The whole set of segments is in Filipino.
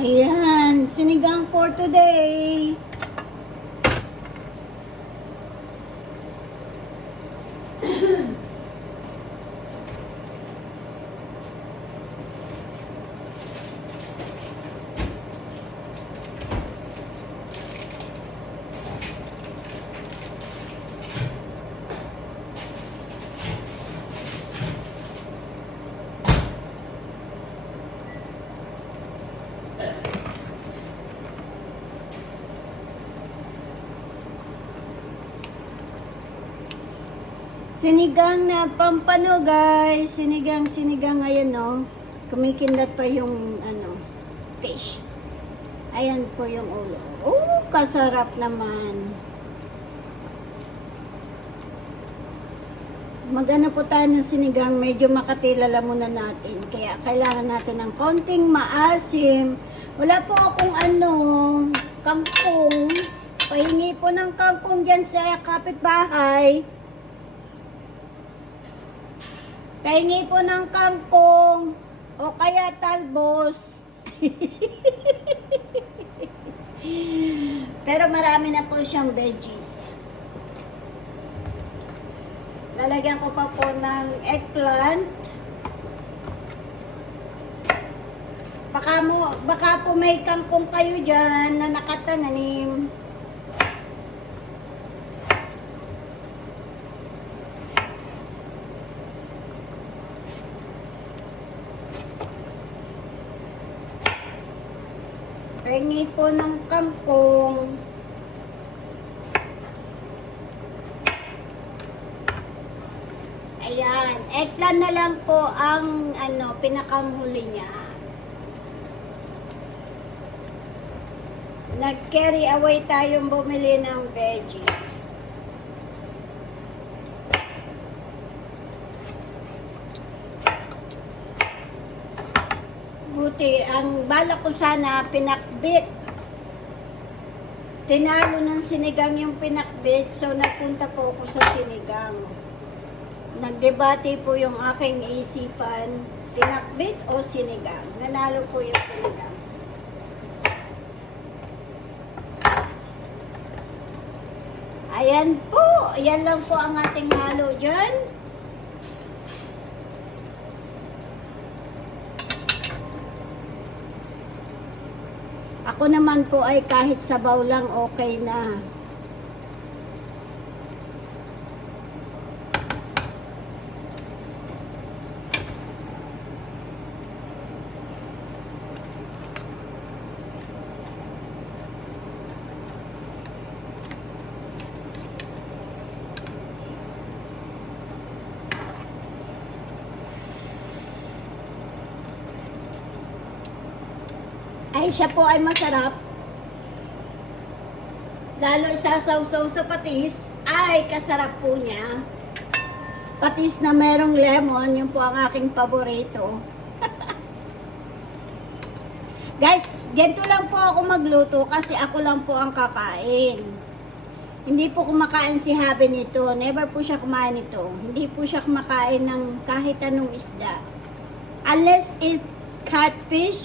Ayan, sinigang for today. Sinigang na pampano, guys. Sinigang ayan, no. Kumikindat pa yung fish. Ayan po yung ulo. Oh, kasarap naman. Magana po tayo ng sinigang, medyo makatilala muna natin. Kaya kailangan natin ng konting maasim. Wala po akong kangkong. Pahingi po ng kangkong dyan sa kapitbahay. Pahingi po ng kangkong o kaya talbos. Pero marami na po siyang veggies. Lalagyan ko pa po ng eggplant. Baka po may kangkong kayo dyan na nakatanim. Pahingi po ng kangkong. Ayan, eggplant na lang po ang pinakamhuli niya. Nag-carry away tayong bumili ng veggies. Buti, ang bala ko sana pinakbit. Tinalo ng sinigang yung pinakbit, so napunta po ako sa sinigang. Nagdebate po yung aking isipan, pinakbit o sinigang. Nanalo po yung sinigang. Ayan po, ayan lang po ang ating halo dyan. Ako naman po ay kahit sabaw lang okay na. Ay, siya po ay masarap. Lalo isasaw-saw sa patis, ay kasarap po niya. Patis na merong lemon, yun po ang aking paborito. Guys, ganito lang po ako magluto kasi ako lang po ang kakain. Hindi po kumakain si Habi nito. Never po siya kumain nito. Hindi po siya kumakain ng kahit anong isda. Unless it catfish,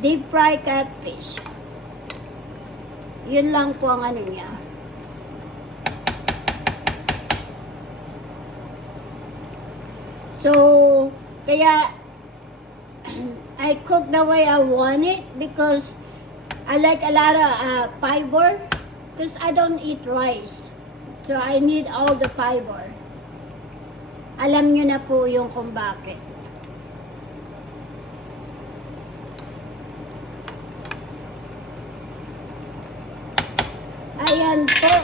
deep fry catfish. Yun lang po ang niya. So, kaya I cook the way I want it because I like a lot of fiber because I don't eat rice. So, I need all the fiber. Alam nyo na po yung kung bakit. Ayan po.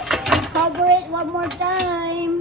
Cover it one more time.